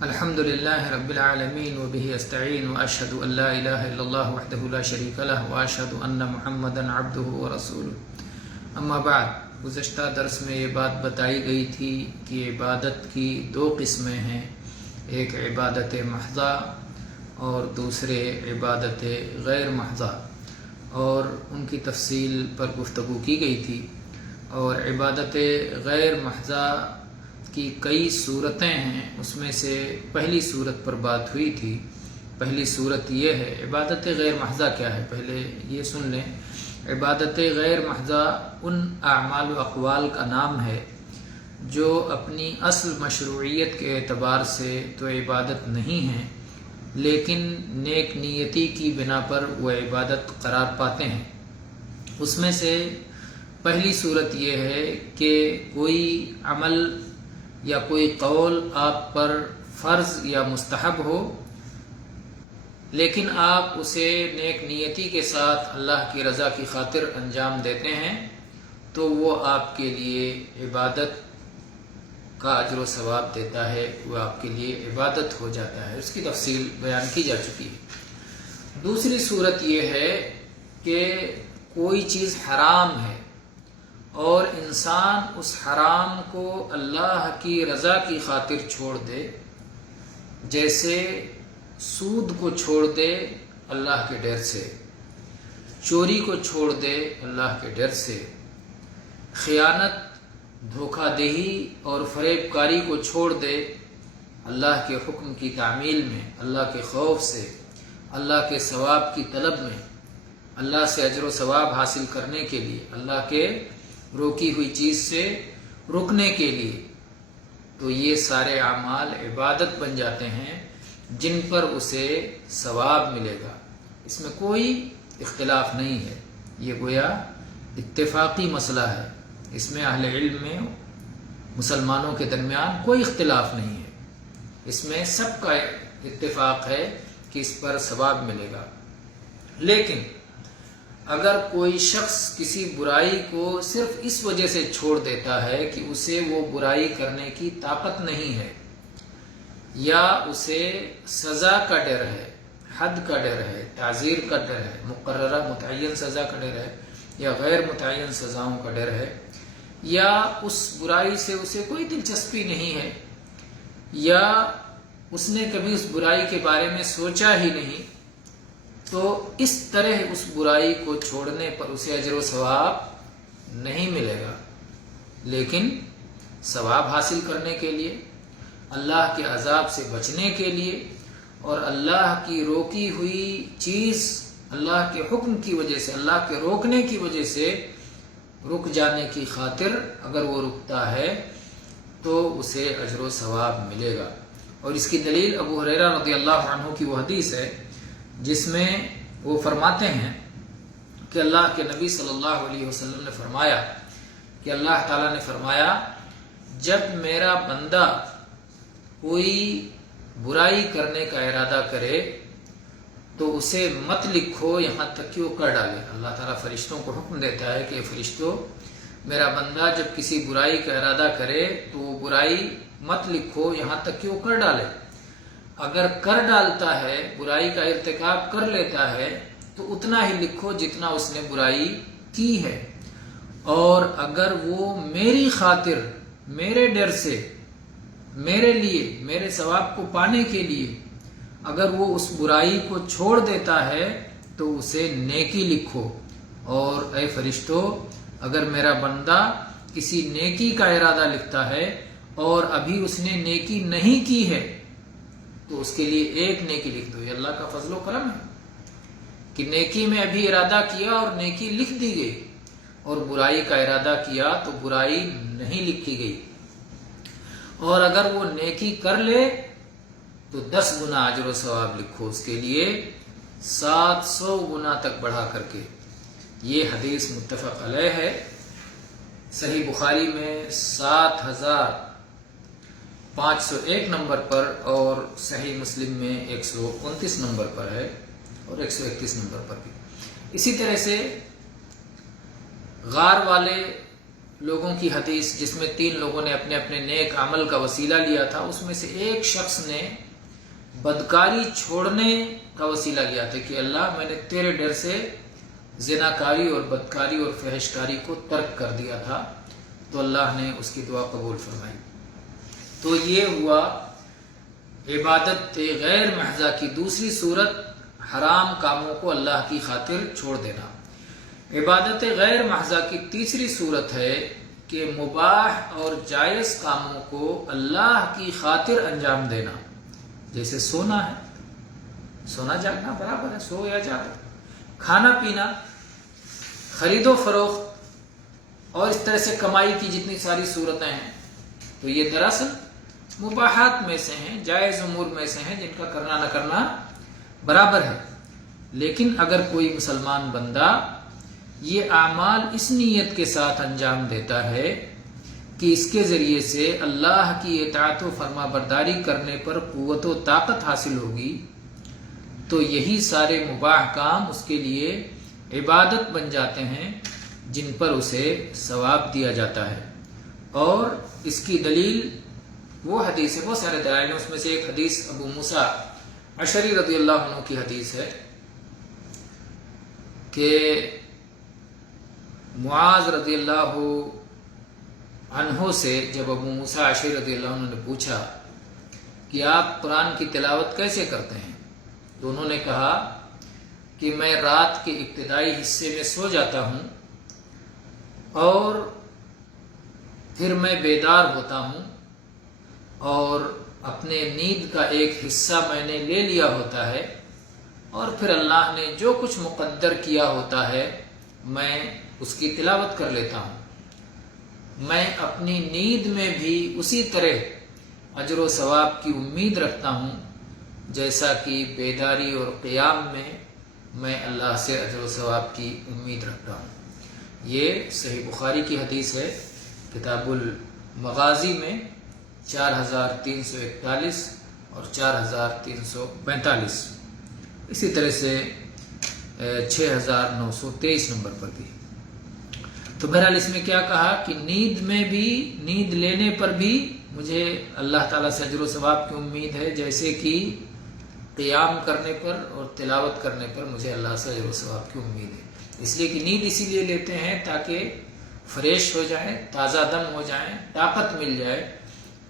الحمد لله رب العالمين وبه استعين واشهد ان لا اله الا الله وحده لا شريك له واشهد ان محمدا عبده ورسوله اما بعد۔ گزشتہ درس میں یہ بات بتائی گئی تھی کہ عبادت کی دو قسمیں ہیں، ایک عبادت محضہ اور دوسرے عبادت غیر محضہ، اور ان کی تفصیل پر گفتگو کی گئی تھی۔ اور عبادت غیر محضہ کی کئی صورتیں ہیں، اس میں سے پہلی صورت پر بات ہوئی تھی۔ پہلی صورت یہ ہے، عبادت غیر محضہ کیا ہے، پہلے یہ سن لیں۔ عبادت غیر محضہ ان اعمال و اقوال کا نام ہے جو اپنی اصل مشروعیت کے اعتبار سے تو عبادت نہیں ہیں، لیکن نیک نیتی کی بنا پر وہ عبادت قرار پاتے ہیں۔ اس میں سے پہلی صورت یہ ہے کہ کوئی عمل یا کوئی قول آپ پر فرض یا مستحب ہو، لیکن آپ اسے نیک نیتی کے ساتھ اللہ کی رضا کی خاطر انجام دیتے ہیں تو وہ آپ کے لیے عبادت کا اجر و ثواب دیتا ہے، وہ آپ کے لیے عبادت ہو جاتا ہے۔ اس کی تفصیل بیان کی جا چکی ہے۔ دوسری صورت یہ ہے کہ کوئی چیز حرام ہے اور انسان اس حرام کو اللہ کی رضا کی خاطر چھوڑ دے، جیسے سود کو چھوڑ دے اللہ کے ڈر سے، چوری کو چھوڑ دے اللہ کے ڈر سے، خیانت، دھوکہ دہی اور فریب کاری کو چھوڑ دے اللہ کے حکم کی تعمیل میں، اللہ کے خوف سے، اللہ کے ثواب کی طلب میں، اللہ سے اجر و ثواب حاصل کرنے کے لیے، اللہ کے روکی ہوئی چیز سے رکنے کے لیے، تو یہ سارے اعمال عبادت بن جاتے ہیں جن پر اسے ثواب ملے گا۔ اس میں کوئی اختلاف نہیں ہے، یہ گویا اتفاقی مسئلہ ہے، اس میں اہل علم میں مسلمانوں کے درمیان کوئی اختلاف نہیں ہے، اس میں سب کا اتفاق ہے کہ اس پر ثواب ملے گا۔ لیکن اگر کوئی شخص کسی برائی کو صرف اس وجہ سے چھوڑ دیتا ہے کہ اسے وہ برائی کرنے کی طاقت نہیں ہے، یا اسے سزا کا ڈر ہے، حد کا ڈر ہے، تعزیر کا ڈر ہے، مقررہ متعین سزا کا ڈر ہے یا غیر متعین سزاؤں کا ڈر ہے، یا اس برائی سے اسے کوئی دلچسپی نہیں ہے، یا اس نے کبھی اس برائی کے بارے میں سوچا ہی نہیں، تو اس طرح اس برائی کو چھوڑنے پر اسے اجر و ثواب نہیں ملے گا، لیکن ثواب حاصل کرنے کے لیے، اللہ کے عذاب سے بچنے کے لیے اور اللہ کی روکی ہوئی چیز اللہ کے حکم کی وجہ سے، اللہ کے روکنے کی وجہ سے رک جانے کی خاطر اگر وہ رکتا ہے تو اسے اجر و ثواب ملے گا۔ اور اس کی دلیل ابو ہریرہ رضی اللہ عنہ کی وہ حدیث ہے جس میں وہ فرماتے ہیں کہ اللہ کے نبی صلی اللہ علیہ وسلم نے فرمایا کہ اللہ تعالیٰ نے فرمایا، جب میرا بندہ کوئی برائی کرنے کا ارادہ کرے تو اسے مت لکھو یہاں تک کہ وہ کر ڈالے۔ اللہ تعالیٰ فرشتوں کو حکم دیتا ہے کہ فرشتوں، میرا بندہ جب کسی برائی کا ارادہ کرے تو وہ برائی مت لکھو یہاں تک کہ وہ کر ڈالے۔ اگر کر ڈالتا ہے، برائی کا ارتکاب کر لیتا ہے تو اتنا ہی لکھو جتنا اس نے برائی کی ہے، اور اگر وہ میری خاطر، میرے ڈر سے، میرے لیے، میرے ثواب کو پانے کے لیے اگر وہ اس برائی کو چھوڑ دیتا ہے تو اسے نیکی لکھو۔ اور اے فرشتوں، اگر میرا بندہ کسی نیکی کا ارادہ لکھتا ہے اور ابھی اس نے نیکی نہیں کی ہے تو اس کے لیے ایک نیکی لکھ دو۔ یہ اللہ کا فضل و کرم ہے کہ نیکی میں ابھی ارادہ کیا اور نیکی لکھ دی گئی، اور برائی کا ارادہ کیا تو برائی نہیں لکھی گئی، اور اگر وہ نیکی کر لے تو 10 گنا اجر و ثواب لکھو اس کے لیے، 700 گنا تک بڑھا کر کے۔ یہ حدیث متفق علیہ ہے، صحیح بخاری میں 7501 نمبر پر اور صحیح مسلم میں 129 نمبر پر ہے اور 131 نمبر پر بھی۔ اسی طرح سے غار والے لوگوں کی حدیث جس میں 3 لوگوں نے اپنے اپنے نیک عمل کا وسیلہ لیا تھا، اس میں سے ایک شخص نے بدکاری چھوڑنے کا وسیلہ لیا تھا کہ اللہ میں نے تیرے ڈر سے زناکاری اور بدکاری اور فحشکاری کو ترک کر دیا تھا، تو اللہ نے اس کی دعا قبول فرمائی۔ تو یہ ہوا عبادت غیر محضہ کی دوسری صورت، حرام کاموں کو اللہ کی خاطر چھوڑ دینا۔ عبادت غیر محضہ کی تیسری صورت ہے کہ مباح اور جائز کاموں کو اللہ کی خاطر انجام دینا، جیسے سونا ہے، سونا جاگنا برابر ہے، سو یا جاگو، کھانا پینا، خرید و فروخت اور اس طرح سے کمائی کی جتنی ساری صورتیں ہیں، تو یہ دراصل مباحات میں سے ہیں، جائز امور میں سے ہیں جن کا کرنا نہ کرنا برابر ہے۔ لیکن اگر کوئی مسلمان بندہ یہ اعمال اس نیت کے ساتھ انجام دیتا ہے کہ اس کے ذریعے سے اللہ کی اطاعت و فرما برداری کرنے پر قوت و طاقت حاصل ہوگی، تو یہی سارے مباح کام اس کے لیے عبادت بن جاتے ہیں جن پر اسے ثواب دیا جاتا ہے۔ اور اس کی دلیل وہ حدیث ہے، بہت سارے دلائل ہیں، اس میں سے ایک حدیث ابو موسیٰ اشعری رضی اللہ عنہ کی حدیث ہے کہ معاذ رضی اللہ عنہ سے جب ابو موسیٰ اشعری رضی اللہ عنہ نے پوچھا کہ آپ قرآن کی تلاوت کیسے کرتے ہیں، تو انہوں نے کہا کہ میں رات کے ابتدائی حصے میں سو جاتا ہوں اور پھر میں بیدار ہوتا ہوں اور اپنے نیند کا ایک حصہ میں نے لے لیا ہوتا ہے، اور پھر اللہ نے جو کچھ مقدر کیا ہوتا ہے میں اس کی تلاوت کر لیتا ہوں۔ میں اپنی نیند میں بھی اسی طرح اجر و ثواب کی امید رکھتا ہوں جیسا کہ بیداری اور قیام میں اللہ سے اجر و ثواب کی امید رکھتا ہوں۔ یہ صحیح بخاری کی حدیث ہے، کتاب المغازی میں 4341 اور 4345، اسی طرح سے 6923 نمبر پر بھی۔ تو بہرحال اس میں کیا کہا کہ نیند میں بھی، نیند لینے پر بھی مجھے اللہ تعالیٰ سے اجر و ثواب کی امید ہے، جیسے کہ قیام کرنے پر اور تلاوت کرنے پر مجھے اللہ سے اجر و ثواب کی امید ہے۔ اس لیے کہ نیند اسی لیے لیتے ہیں تاکہ فریش ہو جائیں، تازہ دم ہو جائیں، طاقت مل جائے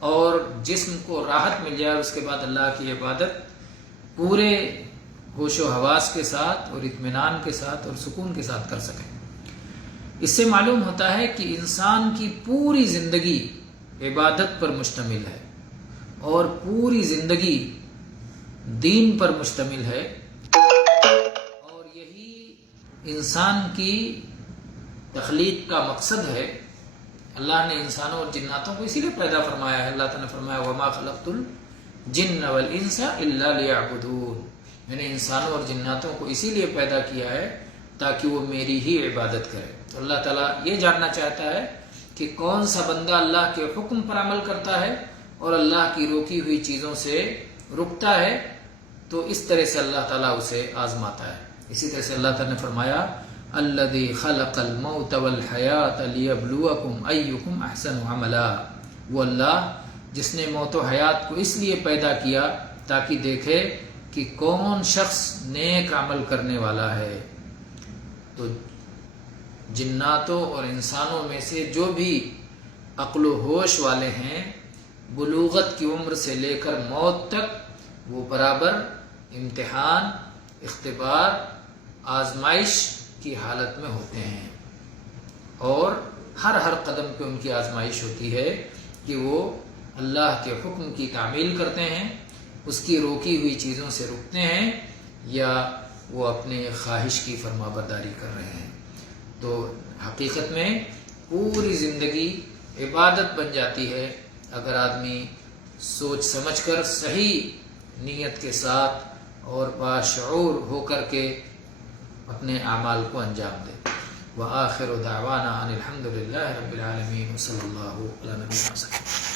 اور جسم کو راحت مل جائے، اور اس کے بعد اللہ کی عبادت پورے ہوش و حواس کے ساتھ اور اطمینان کے ساتھ اور سکون کے ساتھ کر سکیں۔ اس سے معلوم ہوتا ہے کہ انسان کی پوری زندگی عبادت پر مشتمل ہے اور پوری زندگی دین پر مشتمل ہے، اور یہی انسان کی تخلیق کا مقصد ہے۔ اللہ نے انسانوں اور جناتوں کو اسی لیے پیدا فرمایا ہے۔ اللہ تعالیٰ نے فرمایا وَمَا خَلَقْتُ الْجِنَّ وَالْإِنسَ إِلَّا لِيَعْبُدُونَ، میں نے انسانوں اور جناتوں کو اسی لیے پیدا کیا ہے تاکہ وہ میری ہی عبادت کرے۔ تو اللہ تعالیٰ یہ جاننا چاہتا ہے کہ کون سا بندہ اللہ کے حکم پر عمل کرتا ہے اور اللہ کی روکی ہوئی چیزوں سے رکتا ہے، تو اس طرح سے اللہ تعالیٰ اسے آزماتا ہے۔ اسی طرح سے اللہ تعالیٰ نے فرمایا الذی خلق الموت والحیات لیبلوکم ایکم احسن عملا، وہ اللہ جس نے موت و حیات کو اس لیے پیدا کیا تاکہ دیکھے کہ کون شخص نیک عمل کرنے والا ہے۔ تو جناتوں اور انسانوں میں سے جو بھی عقل و ہوش والے ہیں، بلوغت کی عمر سے لے کر موت تک وہ برابر امتحان، اختبار، آزمائش کی حالت میں ہوتے ہیں، اور ہر قدم پہ ان کی آزمائش ہوتی ہے کہ وہ اللہ کے حکم کی تعمیل کرتے ہیں، اس کی روکی ہوئی چیزوں سے رکتے ہیں، یا وہ اپنے خواہش کی فرما برداری کر رہے ہیں۔ تو حقیقت میں پوری زندگی عبادت بن جاتی ہے اگر آدمی سوچ سمجھ کر صحیح نیت کے ساتھ اور باشعور ہو کر کے اپنے اعمال کو انجام دے۔ وآخر دعوانا ان الحمد للہ رب العالمین، صلی اللہ علیہ وسلم۔